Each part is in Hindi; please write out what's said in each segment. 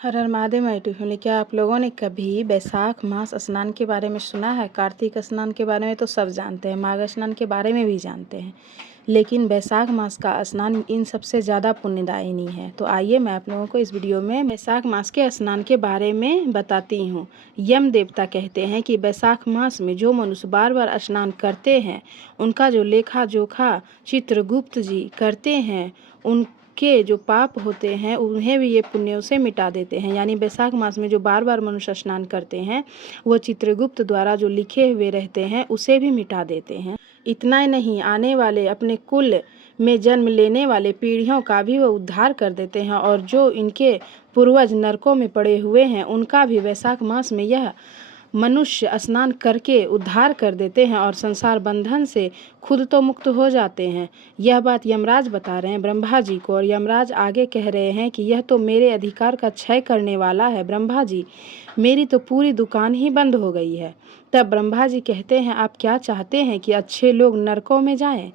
Her her Mahadev my YouTube family. क्या आप लोगों ने कभी बैसाख मास स्नान के बारे में सुना है? कार्तिक स्नान के बारे में तो सब जानते हैं, माघ स्नान के बारे में भी जानते हैं, लेकिन बैसाख मास का स्नान इन सबसे ज़्यादा पुण्यदायिनी है। तो आइए मैं आप लोगों को इस वीडियो में बैसाख मास के स्नान के बारे में बताती हूँ। यम देवता कहते हैं कि बैसाख मास में जो मनुष्य बार बार स्नान करते हैं, उनका जो लेखा जोखा चित्रगुप्त जी करते हैं, उनके जो पाप होते हैं उन्हें भी ये पुण्यों से मिटा देते हैं। यानी बैसाख मास में जो बार बार मनुष्य स्नान करते हैं, वो चित्रगुप्त द्वारा जो लिखे हुए रहते हैं उसे भी मिटा देते हैं। इतना ही नहीं, आने वाले अपने कुल में जन्म लेने वाले पीढ़ियों का भी वो उद्धार कर देते हैं, और जो इनके पूर्वज नरकों में पड़े हुए हैं उनका भी बैसाख मास में यह मनुष्य स्नान करके उद्धार कर देते हैं और संसार बंधन से खुद तो मुक्त हो जाते हैं। यह बात यमराज बता रहे हैं ब्रह्मा जी को, और यमराज आगे कह रहे हैं कि यह तो मेरे अधिकार का क्षय करने वाला है। ब्रह्मा जी, मेरी तो पूरी दुकान ही बंद हो गई है। तब ब्रह्मा जी कहते हैं, आप क्या चाहते हैं कि अच्छे लोग नरकों में जाएं?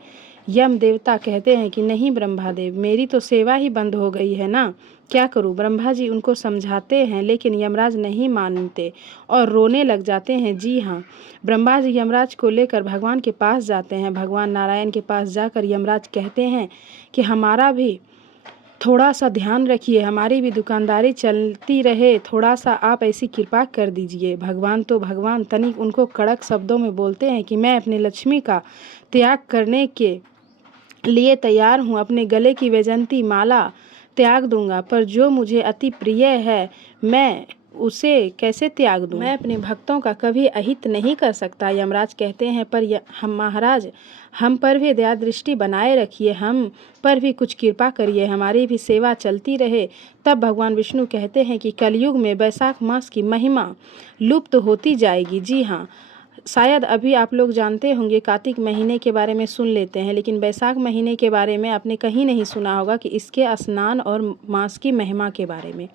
यम देवता कहते हैं कि नहीं ब्रह्मादेव, मेरी तो सेवा ही बंद हो गई है ना, क्या करूं? ब्रह्मा जी उनको समझाते हैं, लेकिन यमराज नहीं मानते और रोने लग जाते हैं। जी हाँ, ब्रह्मा जी यमराज को लेकर भगवान के पास जाते हैं। भगवान नारायण के पास जाकर यमराज कहते हैं कि हमारा भी थोड़ा सा ध्यान रखिए, हमारी भी दुकानदारी चलती रहे, थोड़ा सा आप ऐसी कृपा कर दीजिए। भगवान तो भगवान तनिक उनको कड़क शब्दों में बोलते हैं कि मैं अपनी लक्ष्मी का त्याग करने के लिए तैयार हूँ, अपने गले की वैजंती माला त्याग दूंगा, पर जो मुझे अति प्रिय है मैं उसे कैसे त्याग दूं? मैं अपने भक्तों का कभी अहित नहीं कर सकता। यमराज कहते हैं, पर हम महाराज, हम पर भी दया दृष्टि बनाए रखिए, हम पर भी कुछ कृपा करिए, हमारी भी सेवा चलती रहे। तब भगवान विष्णु कहते हैं कि कलयुग में बैसाख मास की महिमा लुप्त होती जाएगी। जी हाँ, शायद अभी आप लोग जानते होंगे, कार्तिक महीने के बारे में सुन लेते हैं, लेकिन बैसाख महीने के बारे में आपने कहीं नहीं सुना होगा कि इसके स्नान और मास की महिमा के बारे में।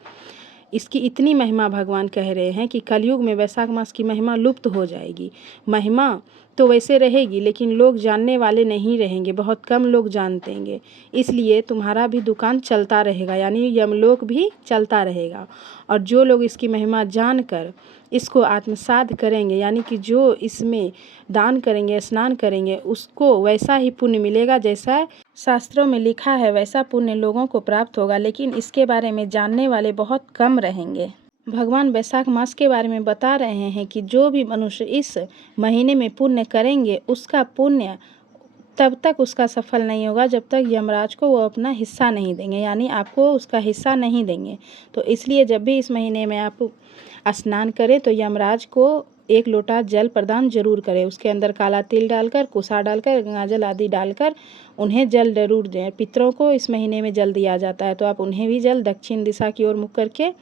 इसकी इतनी महिमा भगवान कह रहे हैं कि कलयुग में बैसाख मास की महिमा लुप्त हो जाएगी। महिमा तो वैसे रहेगी, लेकिन लोग जानने वाले नहीं रहेंगे, बहुत कम लोग जानतेंगे। इसलिए तुम्हारा भी दुकान चलता रहेगा, यानी यमलोक भी चलता रहेगा। और जो लोग इसकी महिमा जानकर इसको आत्मसात करेंगे, यानी कि जो इसमें दान करेंगे, स्नान करेंगे, उसको वैसा ही पुण्य मिलेगा जैसा शास्त्रों में लिखा है, वैसा पुण्य लोगों को प्राप्त होगा। लेकिन इसके बारे में जानने वाले बहुत कम रहेंगे। भगवान बैसाख मास के बारे में बता रहे हैं कि जो भी मनुष्य इस महीने में पुण्य करेंगे, उसका पुण्य तब तक उसका सफल नहीं होगा जब तक यमराज को वो अपना हिस्सा नहीं देंगे, यानी आपको उसका हिस्सा नहीं देंगे। तो इसलिए जब भी इस महीने में आप स्नान करें तो यमराज को 1 लोटा जल प्रदान जरूर करें। उसके अंदर काला तिल डालकर, कुसा डालकर, गंगाजल आदि डालकर उन्हें जल जरूर दें। पितरों को इस महीने में जल दिया जाता है, तो आप उन्हें भी जल दक्षिण दिशा की ओर मुख करके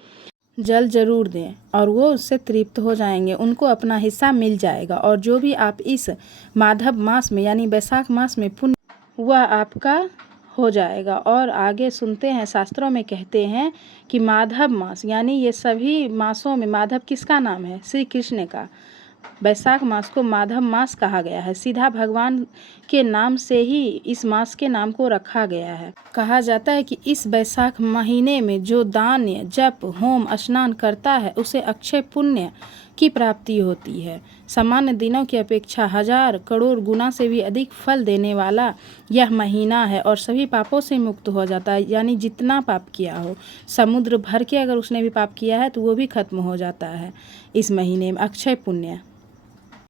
जल जरूर दें, और वो उससे तृप्त हो जाएंगे, उनको अपना हिस्सा मिल जाएगा। और जो भी आप इस माधव मास में यानी बैसाख मास में पुण्य वह आपका हो जाएगा। और आगे सुनते हैं, शास्त्रों में कहते हैं कि माधव मास, यानी ये सभी मासों में माधव किसका नाम है? श्री कृष्ण का। बैसाख मास को माधव मास कहा गया है, सीधा भगवान के नाम से ही इस मास के नाम को रखा गया है। कहा जाता है कि इस बैसाख महीने में जो दान, जप, होम, स्नान करता है उसे अक्षय पुण्य की प्राप्ति होती है। सामान्य दिनों की अपेक्षा 1000 करोड़ गुना से भी अधिक फल देने वाला यह महीना है, और सभी पापों से मुक्त हो जाता है। यानी जितना पाप किया हो, समुद्र भर के अगर उसने भी पाप किया है तो वो भी खत्म हो जाता है इस महीने में। अक्षय पुण्य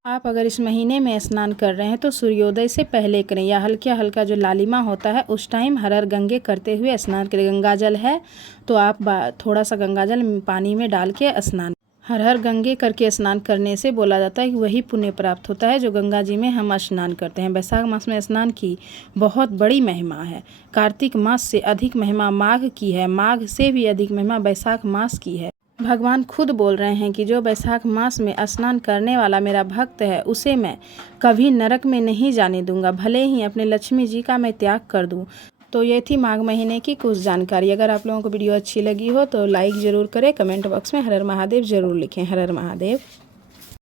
आप अगर इस महीने में स्नान कर रहे हैं तो सूर्योदय से पहले करें, या हल्का हल्का जो लालिमा होता है उस टाइम हर हर गंगे करते हुए स्नान करें। गंगाजल है तो आप थोड़ा सा गंगाजल पानी में डाल के स्नान, हर हर गंगे करके स्नान करने से बोला जाता है कि वही पुण्य प्राप्त होता है जो गंगा जी में हम स्नान करते हैं। बैसाख मास में स्नान की बहुत बड़ी महिमा है। कार्तिक मास से अधिक महिमा माघ की है, माघ से भी अधिक महिमा बैसाख मास की है। भगवान खुद बोल रहे हैं कि जो बैसाख मास में स्नान करने वाला मेरा भक्त है उसे मैं कभी नरक में नहीं जाने दूंगा, भले ही अपने लक्ष्मी जी का मैं त्याग कर दूं। तो ये थी माघ महीने की कुछ जानकारी। अगर आप लोगों को वीडियो अच्छी लगी हो तो लाइक ज़रूर करें, कमेंट बॉक्स में हर हर महादेव ज़रूर लिखें। हर हर महादेव।